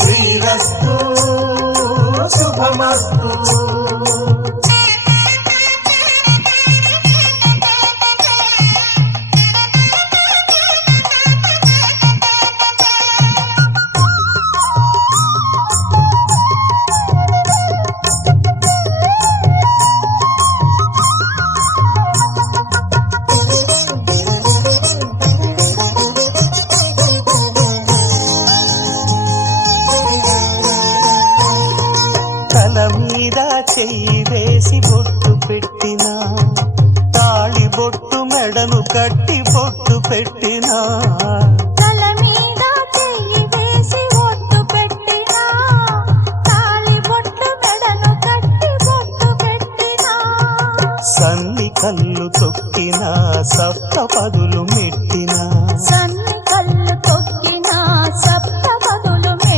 శ్రీరస్తు శుభమస్తు. మీద చెయ్యి వేసి బొట్టు పెట్టినా, తాళి బొట్టు మెడను కట్టి బొట్టు పెట్టినా, తల మీద చెయ్యి వేసి బొట్టు పెట్టినా, తాళి బొట్టు మెడను కట్టి బొట్టు పెట్టినా, సన్ని కళ్ళు తొక్కినా, సప్త పదులు